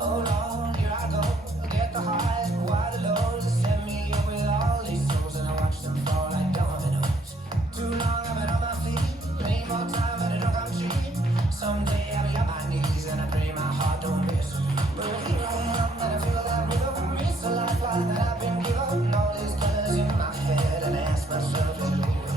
Oh Lord, here I go. Get the highs, but why the lows? They send me up with all these souls, and I watch them fall like dominoes. Too long I've been on my feet. Need more time, but it don't come cheap. Someday I'll be on my knees, and I pray my heart don't miss me. But here I am, and I feel that rhythm. It's a lifeline that I've been given. All these colors in my head, and I ask myself, is it real?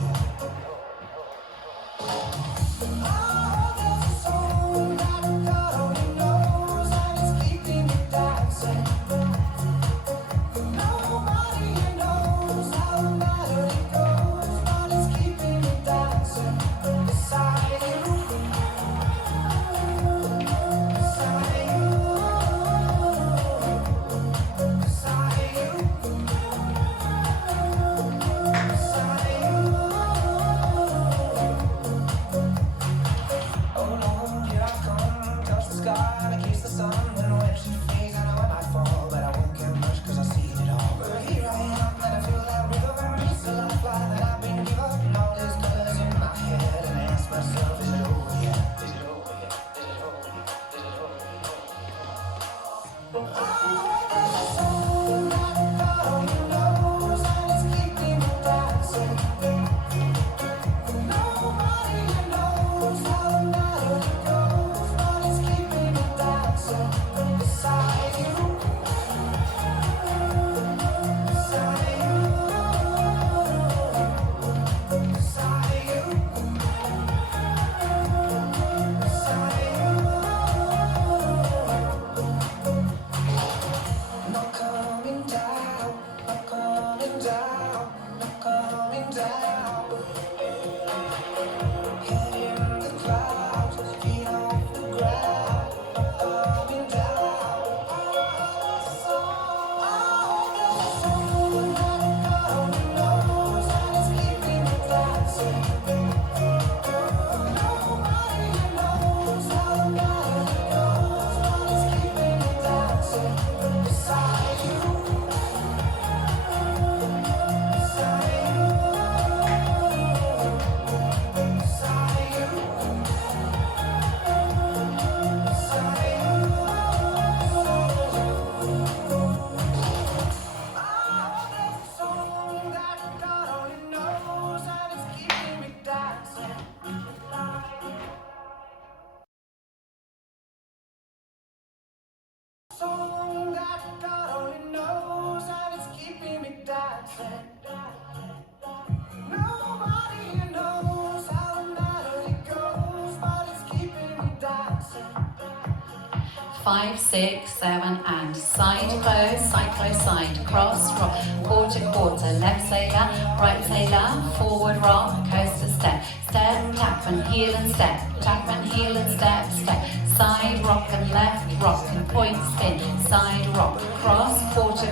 Five, six, seven, and side close, side, cross, rock, quarter, left sailor, right sailor, forward rock, coaster step, step, tap and heel and step, tap and heel and step, step, side rock and left rock and point spin, side rock, cross, quarter,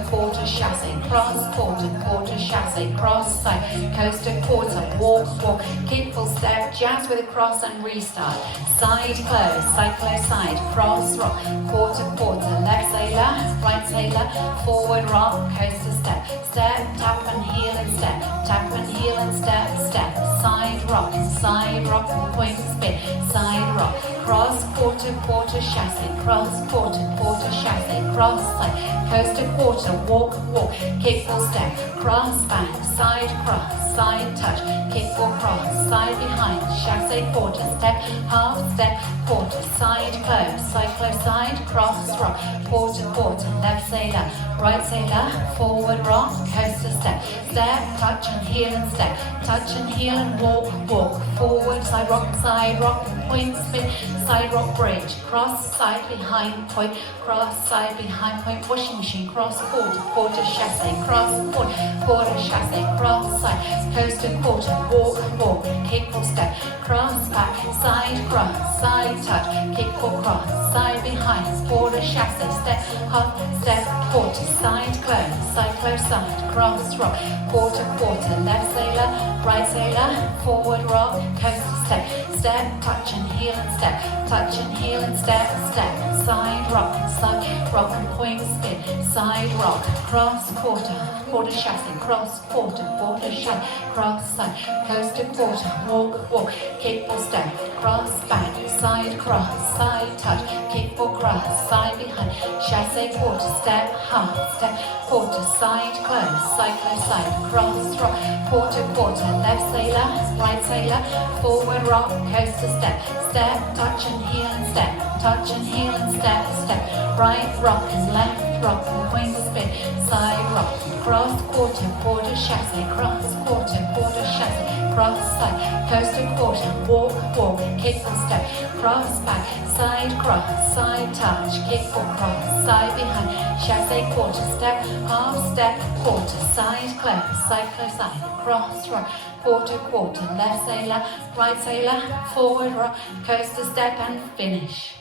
chassis, cross, quarter, chassis, cross, side, coaster, quarter, walk, kick full step, jazz with a cross and restart, side close, side, cross, rock, quarter, left sailor, right sailor, forward rock, coaster step, step, tap and heel and step, tap and heel and step, step, side rock and point spin, side rock, cross, quarter, chassis, cross, quarter, chassis, cross, side, coaster, quarter, walk, kick full step, cross, back, side cross, side touch, kick full cross, side behind, chassis, quarter, step, half step, quarter, side close, side, cross, rock, quarter, left sailor, right sailor, forward rock, coaster step, touch and heel and step, touch and heel and walk, forward, side rock, point spin, side rock bridge, cross, side behind point, cross, side behind point, washing machine, cross, quarter, chassis, cross, quarter, chassis, cross, side, coaster, quarter, walk, kick full step, cross, back, side cross, side touch, kick full cross, side behind, quarter, chassis, step, half, step, quarter, side, side, cross, rock, quarter, left sailor, right sailor, forward rock, coaster step, touch and heel and step, touch and heel and step, side rock and point spin, side rock, cross, quarter, quarter chasse, cross, quarter, quarter chasse, cross, side, coaster, quarter, walk, walk, kick or step, cross, back, side, cross, side, touch, kick or cross, side, behind, chasse, quarter, step, half, step, quarter, side, close, side, cross, rock, quarter, quarter, left sailor, right sailor, forward rock, coaster, step, step, touch and heel and step, touch and heel and step, step, right rock and left rock, wing spin, side rock, cross, quarter, quarter, chasse, cross, quarter, quarter, chasse, cross, side, coaster, quarter, walk, walk, kick or step, cross, back, side, cross, side, touch, kick or cross, side, behind, chasse, quarter, step, half step, quarter, side, close, side, cross, rock, quarter, quarter, left sailor, right sailor, forward rock, coaster, step and finish.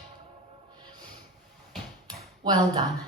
Well done.